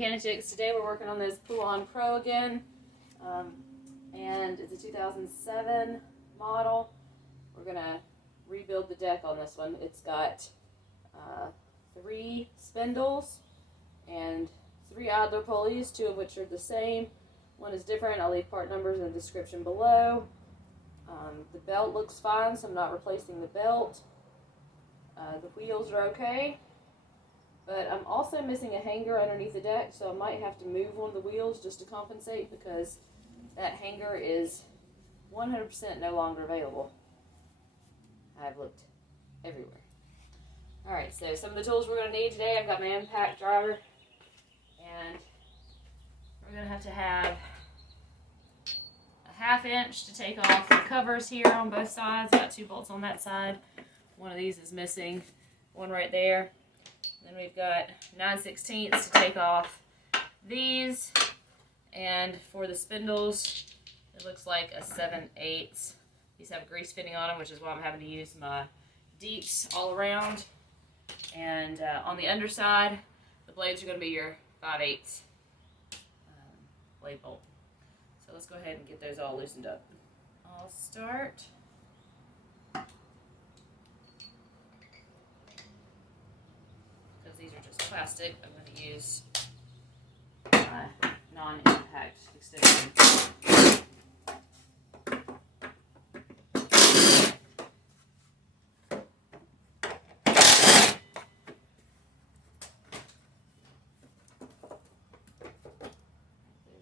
Mechanics. Today we're working on this Poulan Pro again, and it's a 2007 model. We're going to rebuild the deck on this one. It's got 3 spindles and 3 idler pulleys, 2 of which are the same. One is different. I'll leave part numbers in the description below. The belt looks fine, so I'm not replacing the belt. The wheels are okay. But I'm also missing a hanger underneath the deck, so I might have to move one of the wheels just to compensate because that hanger is 100% no longer available. I've looked everywhere. Alright, so some of the tools we're going to need today, I've got my impact driver, and we're going to have a 1/2 inch to take off the covers here on both sides. Got 2 bolts on that side. One of these is missing, one right there. Then we've got 9/16 to take off these, and for the spindles, it looks like a 7/8. These have grease fitting on them, which is why I'm having to use my deeps all around. And on the underside, the blades are going to be your 5/8 blade bolt. So let's go ahead and get those all loosened up. I'll start. These are just plastic. I'm going to use my non-impact extension. There's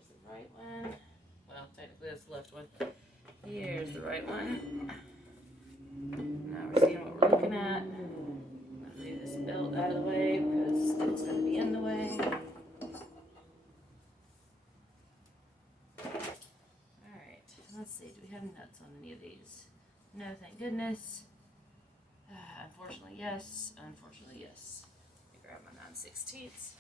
the right one. Well, technically that's the left one. Here's the right one. Now we're seeing what we're looking at. Move this belt out of the way because it's going to be in the way. Alright, let's see. Do we have nuts on any of these? No, thank goodness. Unfortunately, yes. Unfortunately, yes. Let me grab my 9/16.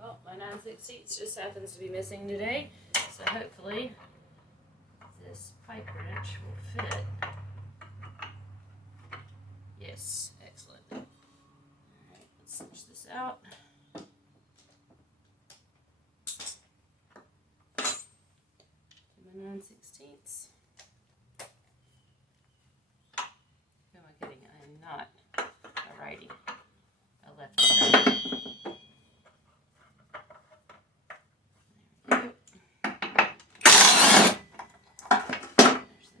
Well, my 9/16 just happens to be missing today, so hopefully this pipe wrench will fit. Yes, excellent. Alright, let's switch this out. My 9/16. Who am I kidding? I am not a righty, a lefty.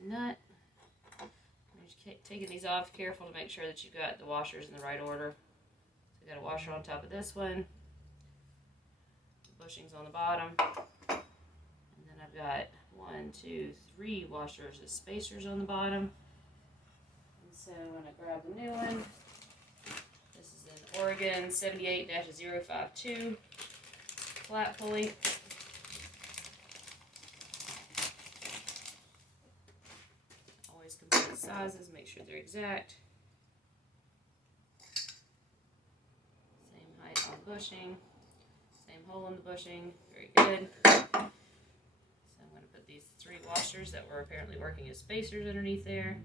Nut. I'm just taking these off, careful to make sure that you've got the washers in the right order. So we got a washer on top of this one, the bushings on the bottom, and then I've got 1, 2, 3 washers as spacers on the bottom. And so I'm going to grab the new one. This is an Oregon 78-052 flat pulley. Compare the sizes, make sure they're exact. Same height on the bushing, same hole in the bushing, very good. So I'm going to put these 3 washers that were apparently working as spacers underneath there.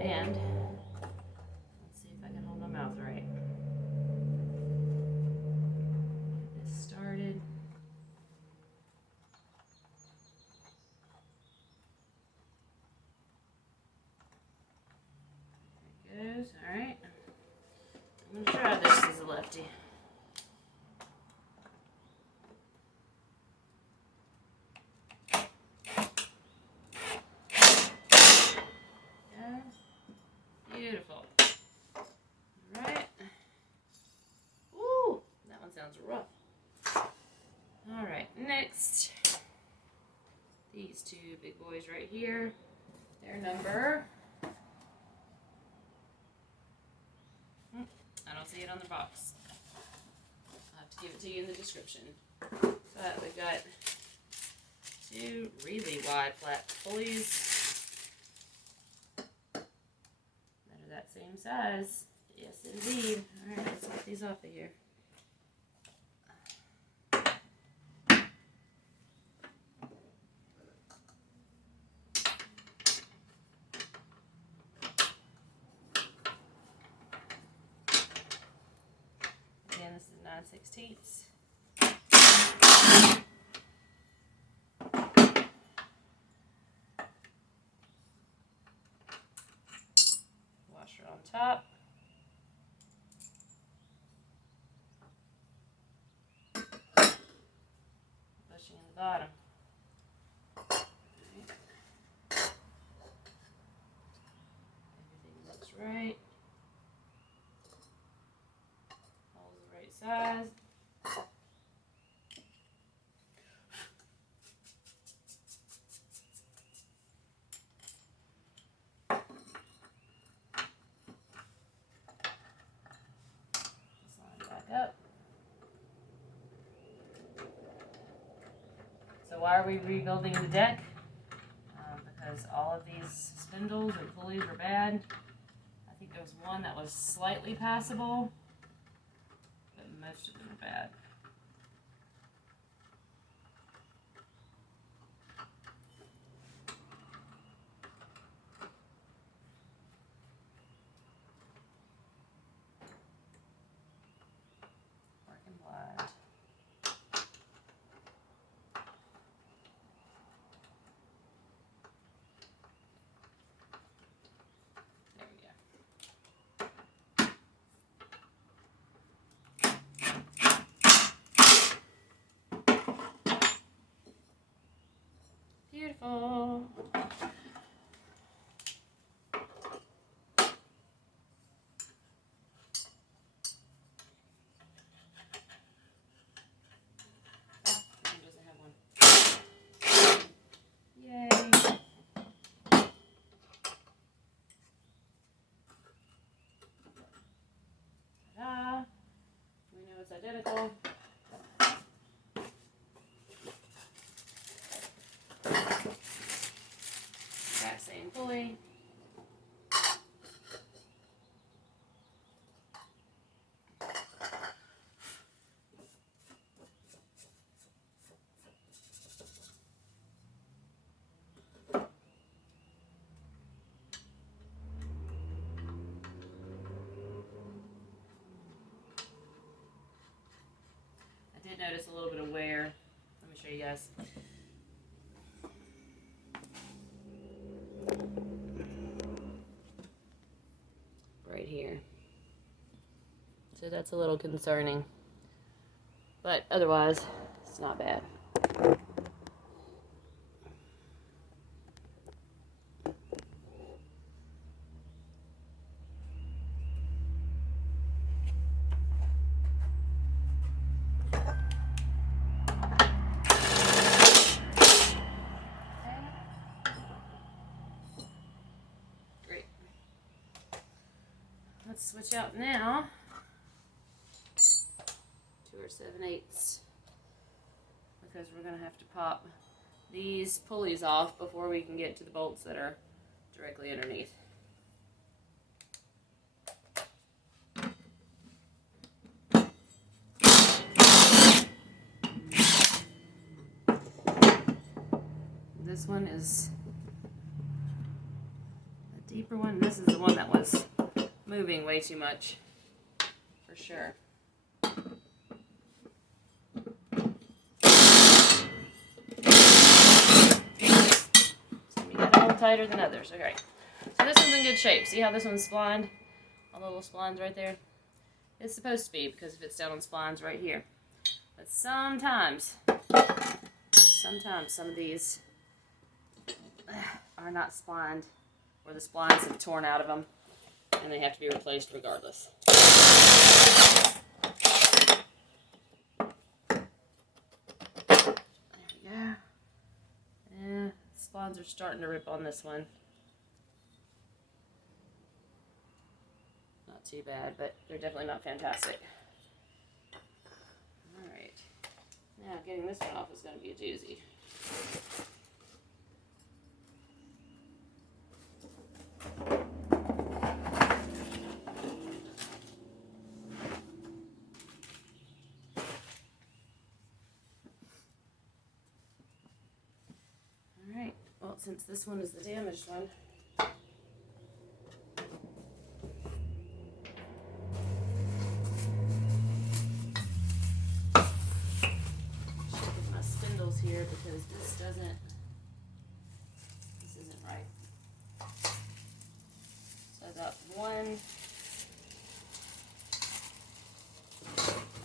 And let's see if I can hold my mouth right. Get this started. Alright, I'm going to try this as a lefty. next, these two big boys right here. Their number. I don't see it on the box. I'll have to give it to you in the description. But we've got two really wide flat pulleys that are that same size. Yes, indeed. Alright, let's get these off of here. Again, this is 9/16. Washer on top. Bushing in the bottom. Everything looks right. Holes the right size. Up. So why are we rebuilding the deck? Because all of these spindles and pulleys are bad. I think there was one that was slightly passable, but most of them are bad. Beautiful. Doesn't have one. Yay. Ta-da. We know it's identical. Exact same pulley. I did notice a little bit of wear. Let me show you guys. Right here. So that's a little concerning. But otherwise, it's not bad. Let's switch out now to our 7/8 because we're going to have to pop these pulleys off before we can get to the bolts that are directly underneath. This one is a deeper one. This is the one that was moving way too much, for sure. Some you get a little tighter than others. Okay, so this one's in good shape. See how this one's splined? All the little splines right there. It's supposed to be because if it's down on splines right here. But sometimes some of these are not splined, or the splines have torn out of them, and they have to be replaced regardless. There we splines are starting to rip on this one. Not too bad, but they're definitely not fantastic. Alright. Now getting this one off is going to be a doozy. Alright, well, since this one is the damaged one, here because this isn't right. So I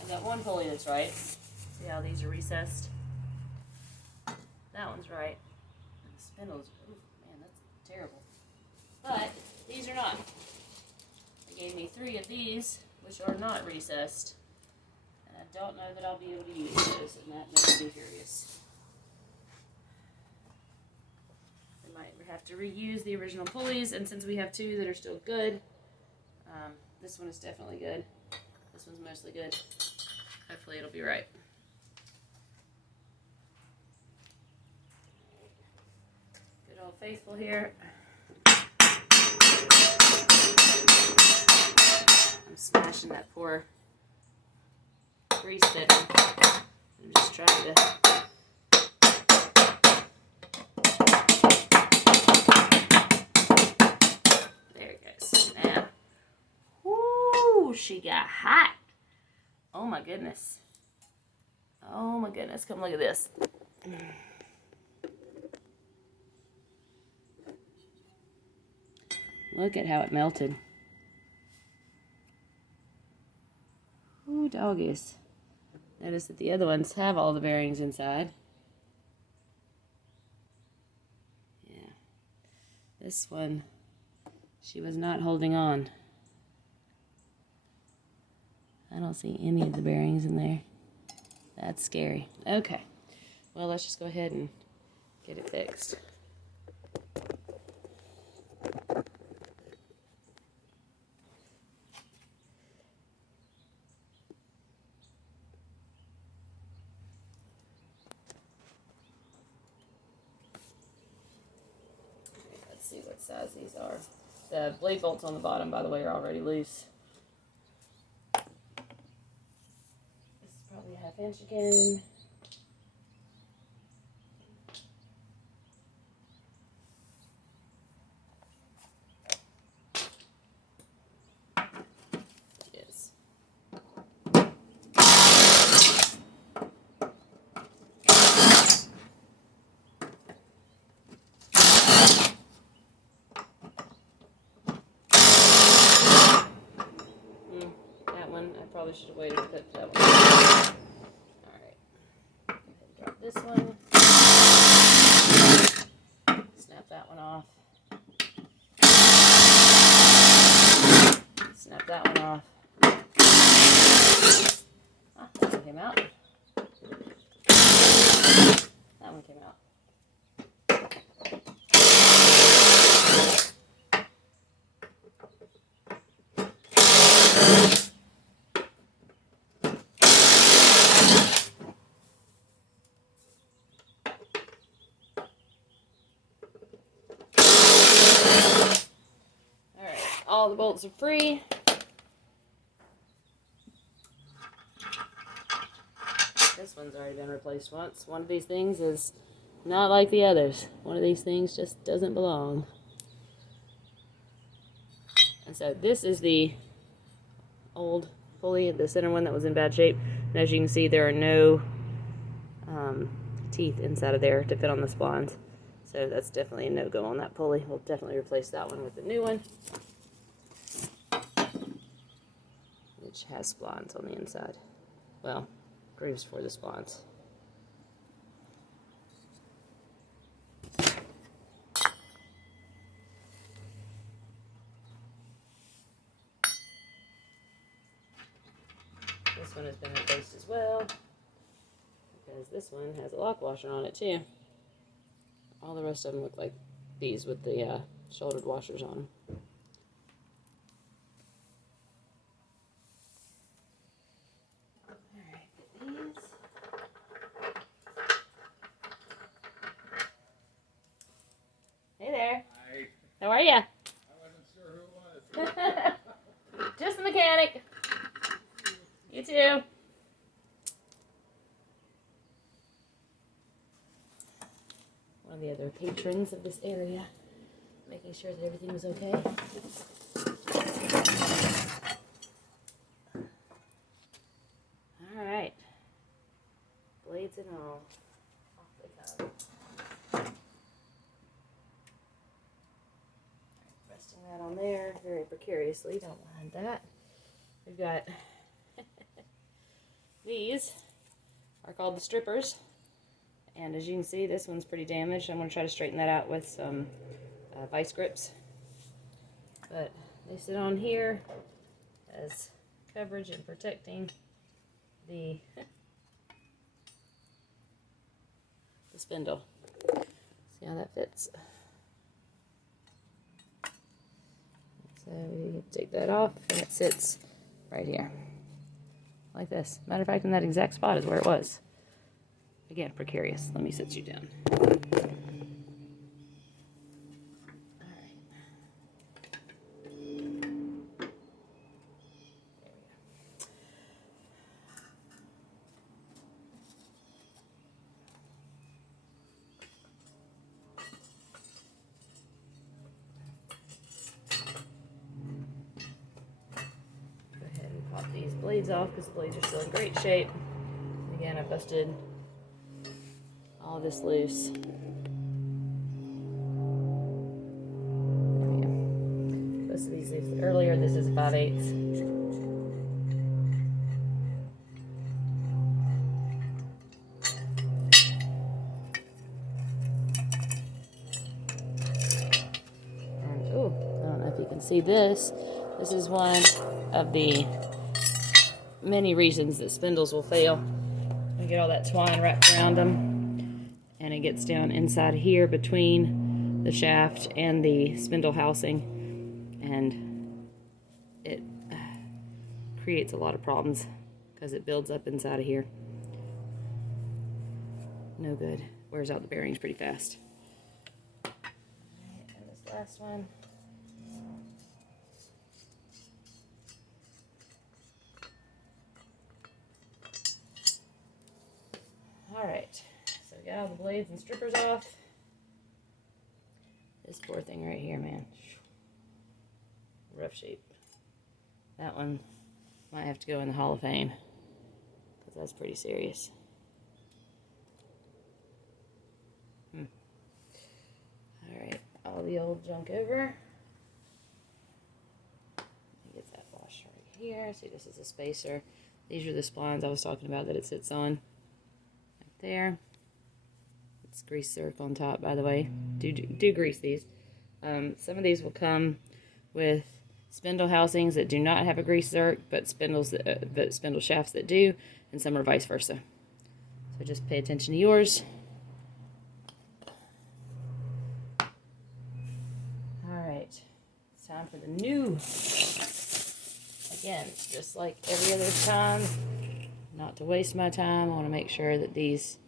got one pulley that's right. See how these are recessed? That one's right. And the spindles, ooh, man, that's terrible. But these are not. They gave me 3 of these, which are not recessed. And I don't know that I'll be able to use those, and that makes me furious. Might have to reuse the original pulleys, and since we have 2 that are still good, this one is definitely good. This one's mostly good. Hopefully it'll be right. Good old faithful here. I'm smashing that poor grease fitter. I'm just trying to she got hot. Oh my goodness. Oh my goodness. Come look at this. Look at how it melted. Ooh, doggies. Notice that the other ones have all the bearings inside. Yeah. This one, she was not holding on. I don't see any of the bearings in there. That's scary. Okay. Well, let's just go ahead and get it fixed. Let's see what size these are. The blade bolts on the bottom, by the way, are already loose. Probably a 1/2 inch again. Yes. That one, I probably should have waited to put that one. Drop this one. Snap that one off. Snap that one off. Ah, that one came out. That one came out. All the bolts are free. This one's already been replaced once. One of these things is not like the others. One of these things just doesn't belong. And so this is the old pulley, the center one that was in bad shape. And as you can see, there are no teeth inside of there to fit on the splines. So that's definitely a no-go on that pulley. We'll definitely replace that one with a new one, which has splines on the inside. Well, grooves for the splines. This one has been replaced as well, because this one has a lock washer on it too. All the rest of them look like these with the shouldered washers on them. Alright, get these. Hey there. Hi. How are ya? I wasn't sure who it was. Just the mechanic. You too. One of the other patrons of this area, making sure that everything was okay. All right, blades and all, off they come. Resting that on there very precariously. Don't mind that. We've got these are called the strippers. And as you can see, this one's pretty damaged. I'm going to try to straighten that out with some vice grips. But they sit on here as coverage and protecting the, the spindle. See how that fits? So we take that off and it sits right here. Like this. Matter of fact, in that exact spot is where it was. Again, precarious. Let me sit you down. Go ahead and pop these blades off because the blades are still in great shape. Again, I busted all this loose. Most of these leaves earlier, this is 5/8. And oh, I don't know if you can see this. This is one of the many reasons that spindles will fail. You get all that twine wrapped around them. And it gets down inside here between the shaft and the spindle housing, and it creates a lot of problems because it builds up inside of here. No good. Wears out the bearings pretty fast. Alright, and this last one. Alright. So we got all the blades and strippers off. This poor thing right here, man. Rough shape. That one might have to go in the Hall of Fame because that's pretty serious. Alright, all the old junk over. Get that wash right here. See, this is a spacer. These are the splines I was talking about that it sits on. Right there. It's grease zerk on top, by the way. Do grease these. Some of these will come with spindle housings that do not have a grease zerk, but spindle shafts that do, and some are vice versa. So just pay attention to yours. Alright, it's time for the new. Again, just like every other time, not to waste my time, I want to make sure that these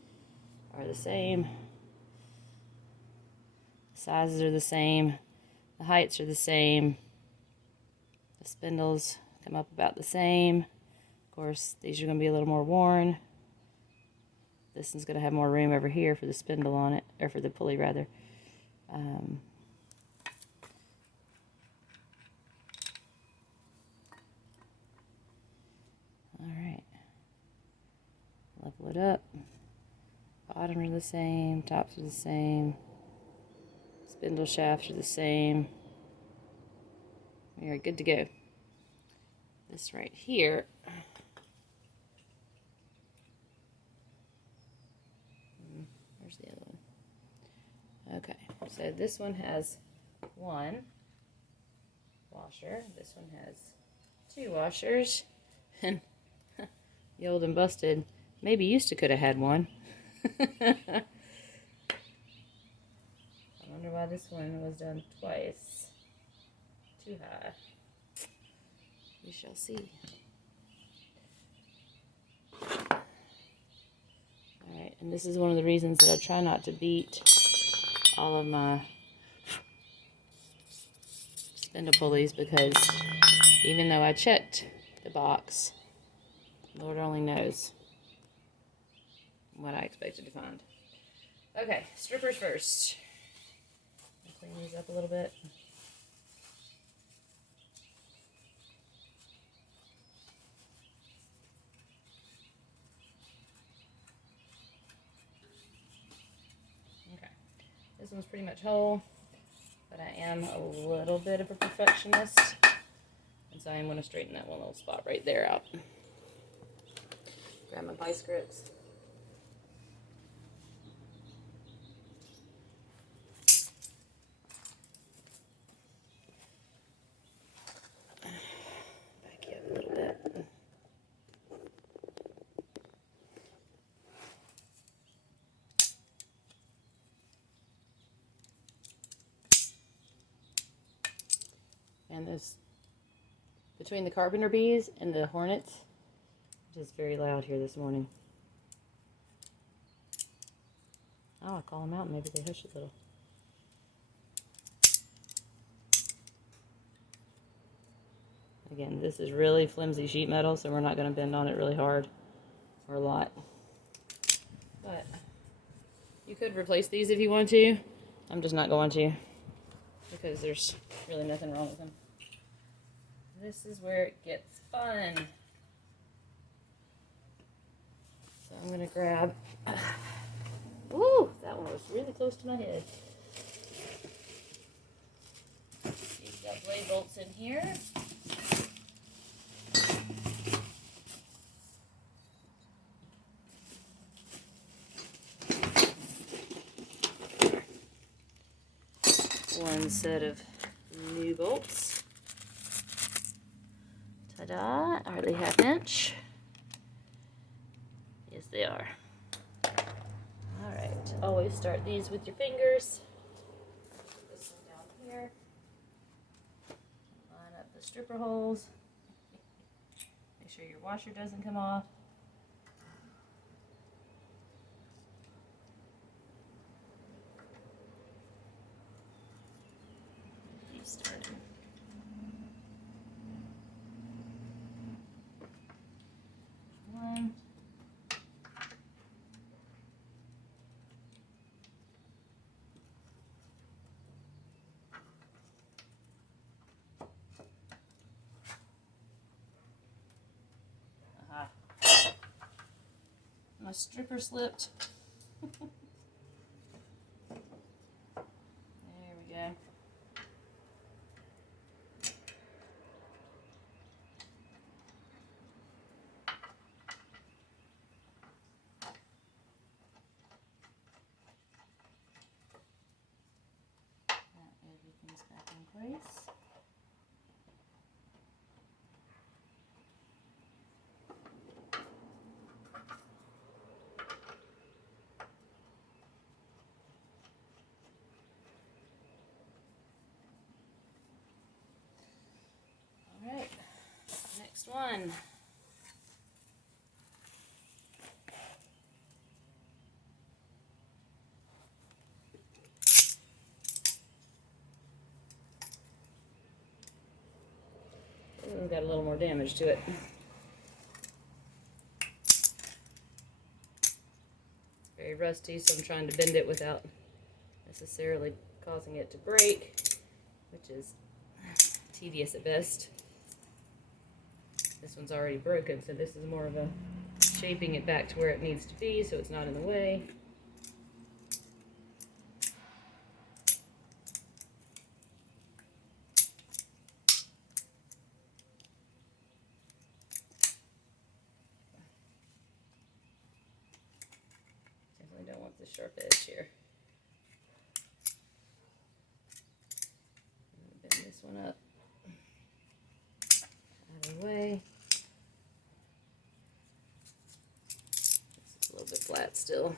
are the same. The sizes are the same. The heights are the same. The spindles come up about the same. Of course, these are going to be a little more worn. This one's going to have more room over here for the spindle on it, or for the pulley rather. Alright. Level it up. Bottom are the same, tops are the same, spindle shafts are the same. We are good to go. This right here, where's the other one? Okay, so this one has one washer, this one has two washers, and the old and busted maybe used to could have had one. Wonder why this one was done twice. Too high. We shall see. Alright, and this is one of the reasons that I try not to beat all of my spindle pulleys, because even though I checked the box, Lord only knows what I expected to find. Okay, strippers first. I'll clean these up a little bit. Okay, this one's pretty much whole, but I am a little bit of a perfectionist, and so I am going to straighten that one little spot right there out. Grab my vice grips. Back you up a little bit. And this, between the carpenter bees and the hornets, it is very loud here this morning. Oh, I'll call them out and maybe they hush a little. Again, this is really flimsy sheet metal, so we're not going to bend on it really hard or a lot. But you could replace these if you want to. I'm just not going to, because there's really nothing wrong with them. This is where it gets fun. So I'm going to grab... Woo! That one was really close to my head. You've got blade bolts in here. One set of new bolts. Ta-da! Are they 1/2 inch? Yes, they are. Alright, always start these with your fingers. This one down here. Line up the stripper holes. Make sure your washer doesn't come off. Keep starting. One. My stripper slipped. There we go. Now everything's back in place. Alright, next one. Ooh, got a little more damage to it. Very rusty, so I'm trying to bend it without necessarily causing it to break, which is tedious at best. This one's already broken, so this is more of a shaping it back to where it needs to be so it's not in the way. Definitely don't want the sharp edge here. Bend this one up out of the way. This is a little bit flat still.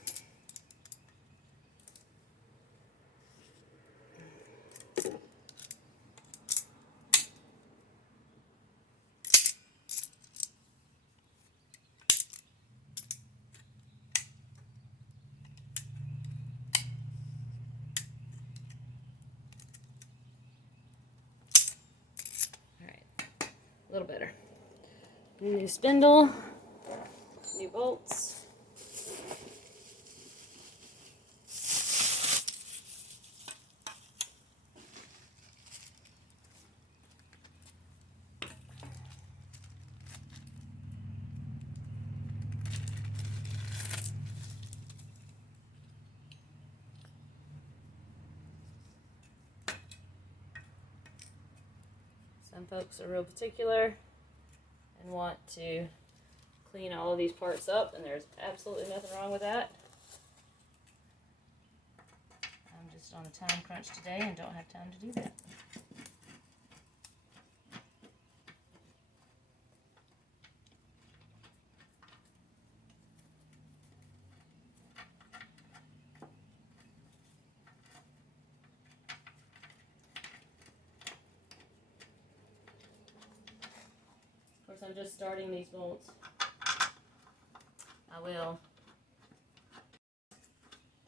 A little better. New spindle, new bolts. Some folks are real particular and want to clean all of these parts up, and there's absolutely nothing wrong with that. I'm just on a time crunch today and don't have time to do that. Of course, I'm just starting these bolts. I will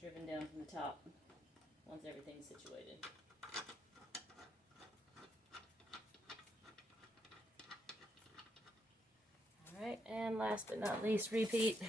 driven down from the top once everything's situated. Alright, and last but not least, repeat.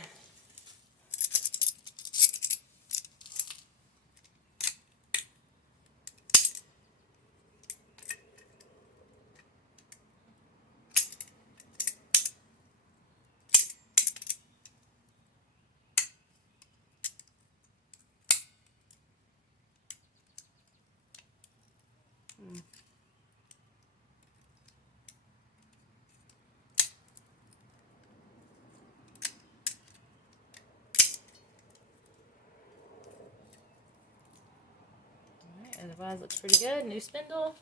Alright, otherwise looks pretty good. New spindle.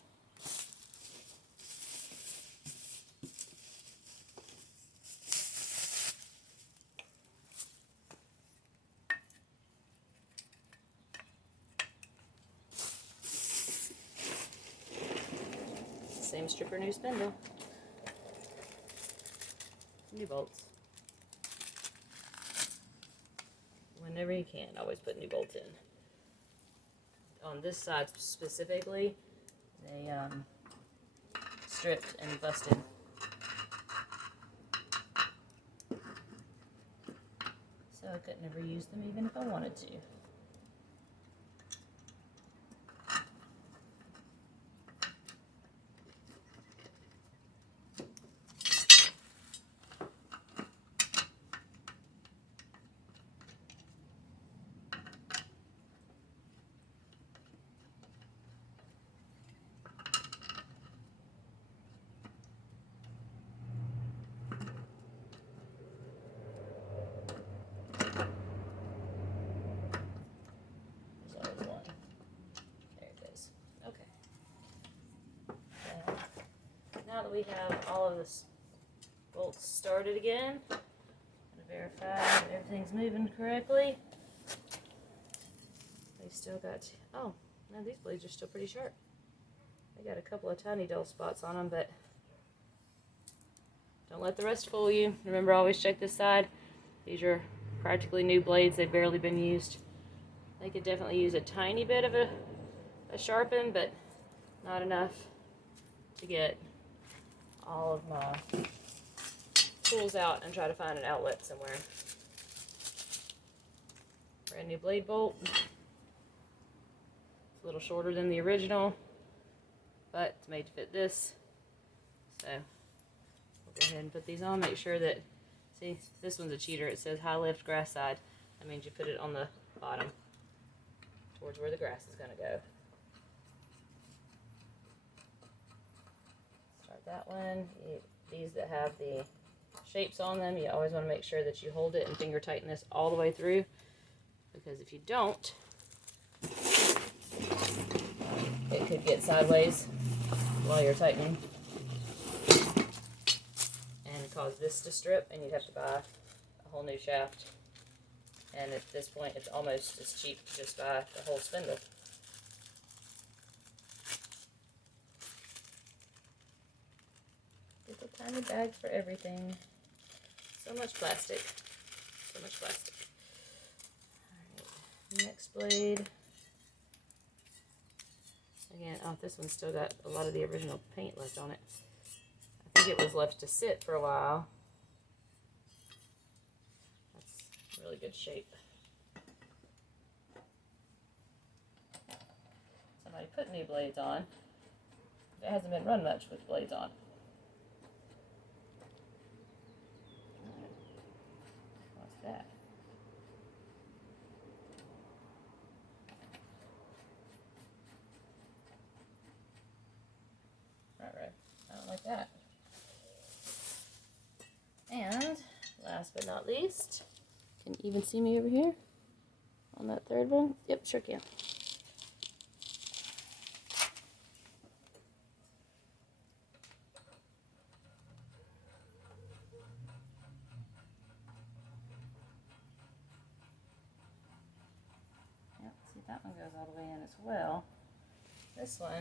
Same stripper, new spindle. New bolts. Whenever you can, always put new bolts in. On this side specifically, they stripped and busted. So I could never use them even if I wanted to. Now that we have all of the bolts started again, I'm going to verify that everything's moving correctly. They've still got, oh, no, these blades are still pretty sharp. They got a couple of tiny dull spots on them, but don't let the rest fool you. Remember, always check this side. These are practically new blades. They've barely been used. They could definitely use a tiny bit of a sharpen, but not enough to get all of my tools out and try to find an outlet somewhere. Brand new blade bolt. It's a little shorter than the original, but it's made to fit this. So we'll go ahead and put these on. Make sure that, see, this one's a cheater. It says high lift grass side. That means you put it on the bottom towards where the grass is going to go. That one, these that have the shapes on them, you always want to make sure that you hold it and finger tighten this all the way through, because if you don't, it could get sideways while you're tightening and cause this to strip, and you'd have to buy a whole new shaft. And at this point, it's almost as cheap to just buy the whole spindle. Tiny bag for everything. So much plastic. So much plastic. Alright, next blade. Again, oh, this one's still got a lot of the original paint left on it. I think it was left to sit for a while. That's really good shape. Somebody put new blades on. It hasn't been run much with blades on. What's that? Right. I don't like that. And last but not least, can you even see me over here on that third one? Yep, sure can. Yep, see, that one goes all the way in as well. This one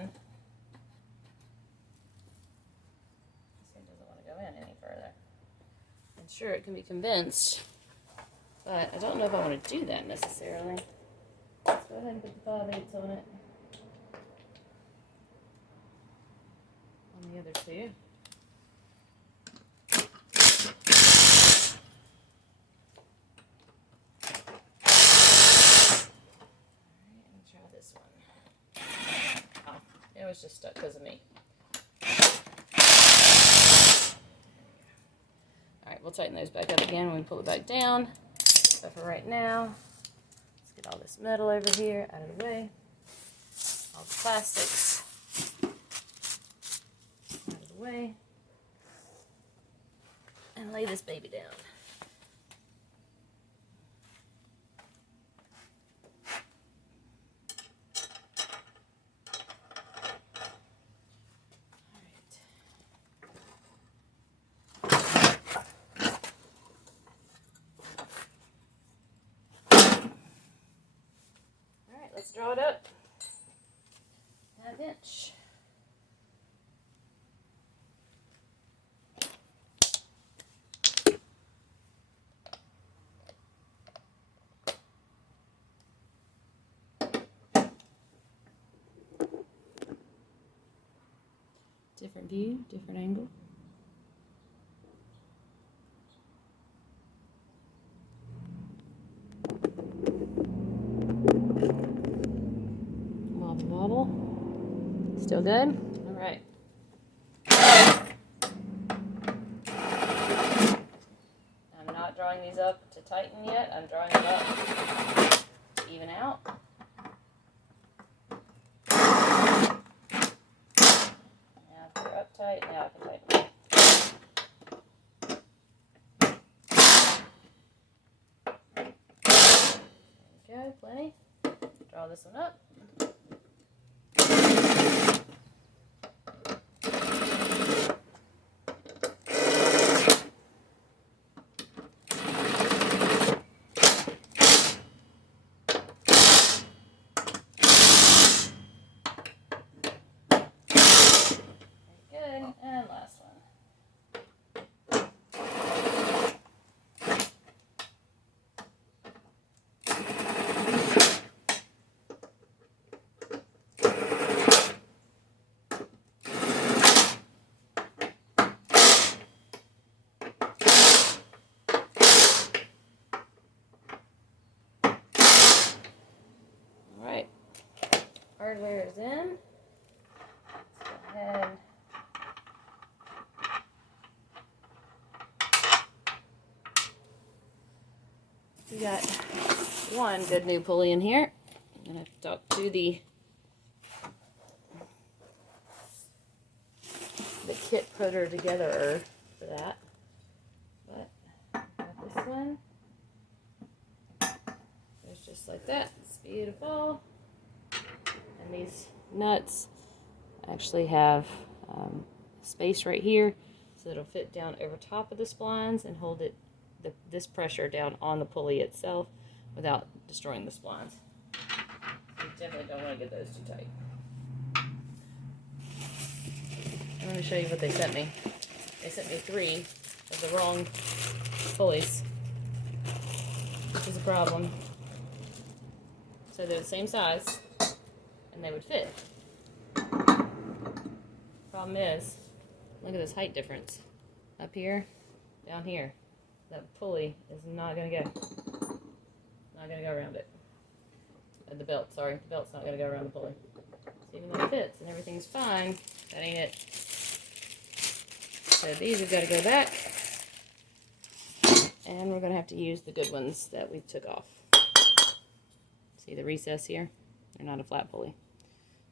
doesn't want to go in any further. And sure, it can be convinced, but I don't know if I want to do that necessarily. Let's go ahead and put the 5/8 on it. On the other two. Alright, let me try this one. Oh, it was just stuck because of me. Alright, we'll tighten those back up again when we pull it back down. But for right now, let's get all this metal over here out of the way. All the plastics out of the way. And lay this baby down. Let's draw it up. 1/2 inch. Different view, different angle. Wobble. Still good? All right. I'm not drawing these up to tighten yet. I'm drawing them up to even out. Now if they're uptight, now I can tighten them. There we go, plenty. Draw this one up. Good, and last one. Alright, hardware is in. Let's go ahead. We got one good new pulley in here. I'm going to talk to the kit putter together for that. But got this one. It's just like that. It's beautiful. And these nuts actually have space right here, so it'll fit down over top of the splines and hold it this pressure down on the pulley itself without destroying the splines. So you definitely don't want to get those too tight. I'm going to show you what they sent me. They sent me 3 of the wrong pulleys, which is a problem. So they're the same size and they would fit. Problem is, Look at this height difference. Up here, down here. That pulley is not gonna go. Not gonna go around it. The belt, sorry. The belt's not gonna go around the pulley. So even though it fits and everything's fine, that ain't it. So these have got to go back. And we're gonna have to use the good ones that we took off. See the recess here? They're not a flat pulley.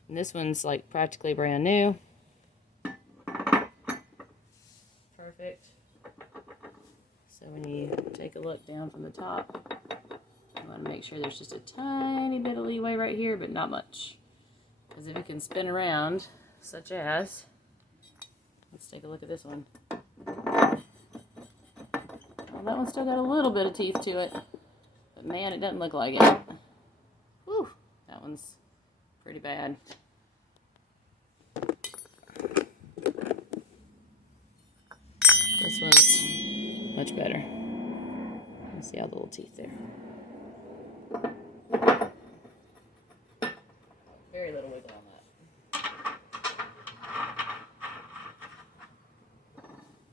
And this one's like practically brand new. Perfect. So when you take a look down from the top, you want to make sure there's just a tiny bit of leeway right here, but not much. Because if it can spin around, such as, let's take a look at this one. Well, that one's still got a little bit of teeth to it, but man, it doesn't look like it. Whew, that one's pretty bad. This one's much better. Let's see all the little teeth there. Very little wiggle on that.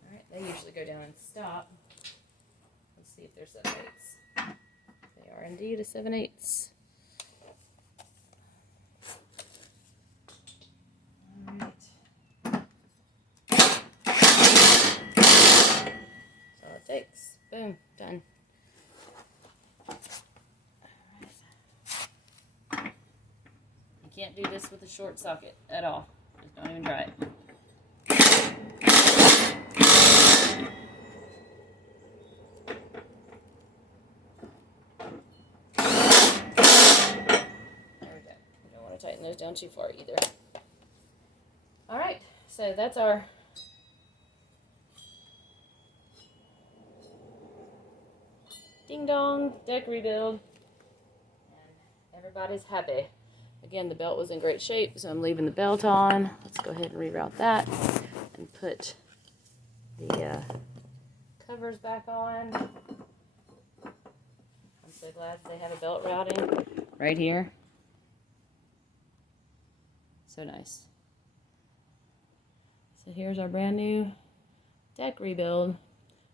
Alright, they usually go down and stop. Let's see if they're 7/8. They are indeed a 7/8. Takes. Boom. Done. Alright. You can't do this with a short socket at all. Just don't even try it. There we go. You don't want to tighten those down too far either. Alright, so that's our ding dong deck rebuild, and everybody's happy. Again, the belt was in great shape, so I'm leaving the belt on. Let's go ahead and reroute that and put the covers back on. I'm so glad they have a belt routing right here. So nice. So here's our brand new deck rebuild.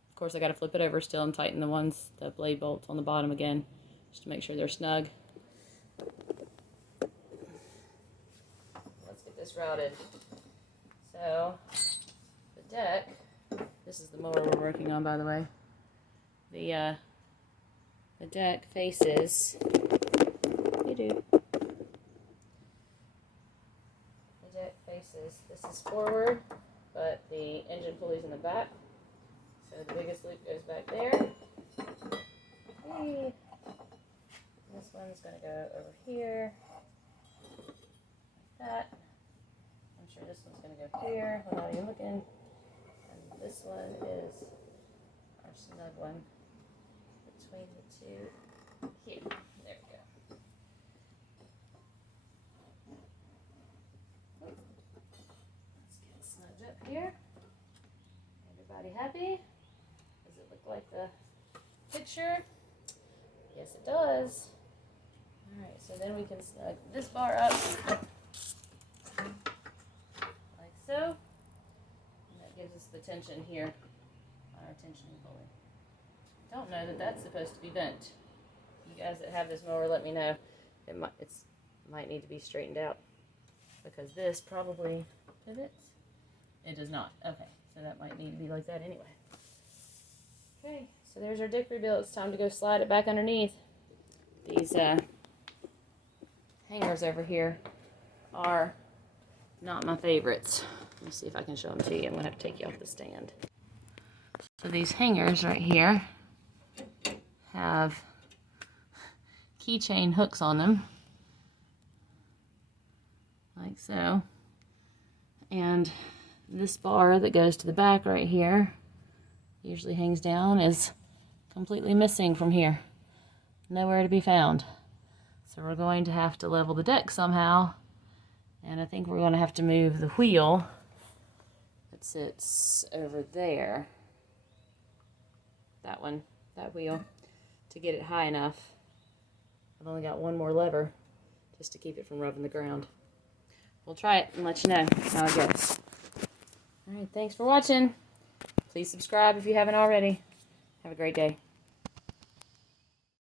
Of course, I got to flip it over still and tighten the blade bolts on the bottom again, just to make sure they're snug. Let's get this routed. So, the deck, this is the mower we're working on, by the way. The deck faces, the deck faces, this is forward, but the engine pulley's in the back. So the biggest loop goes back there. Hey. This one's going to go over here. Like that. I'm sure this one's going to go here without even looking. And this one is our snug one between the two here. There we go. Let's get it snugged up here. Everybody happy? Like the picture? Yes, it does. Alright, so then we can snug this bar up like so. And that gives us the tension here on our tensioning pulley. Don't know that that's supposed to be bent. You guys that have this mower, let me know. It might need to be straightened out because this probably pivots. It does not. Okay, so that might need to be like that anyway. Okay, so there's our deck rebuild. It's time to go slide it back underneath. These hangers over here are not my favorites. Let me see if I can show them to you. I'm going to have to take you off the stand. So these hangers right here have keychain hooks on them, like so. And this bar that goes to the back right here usually hangs down is completely missing from here. Nowhere to be found. So we're going to have to level the deck somehow, and I think we're going to have to move the wheel that sits over there, that one, that wheel, to get it high enough. I've only got one more lever just to keep it from rubbing the ground. We'll try it and let you know how it goes. All right, thanks for watching. Please subscribe if you haven't already. Have a great day.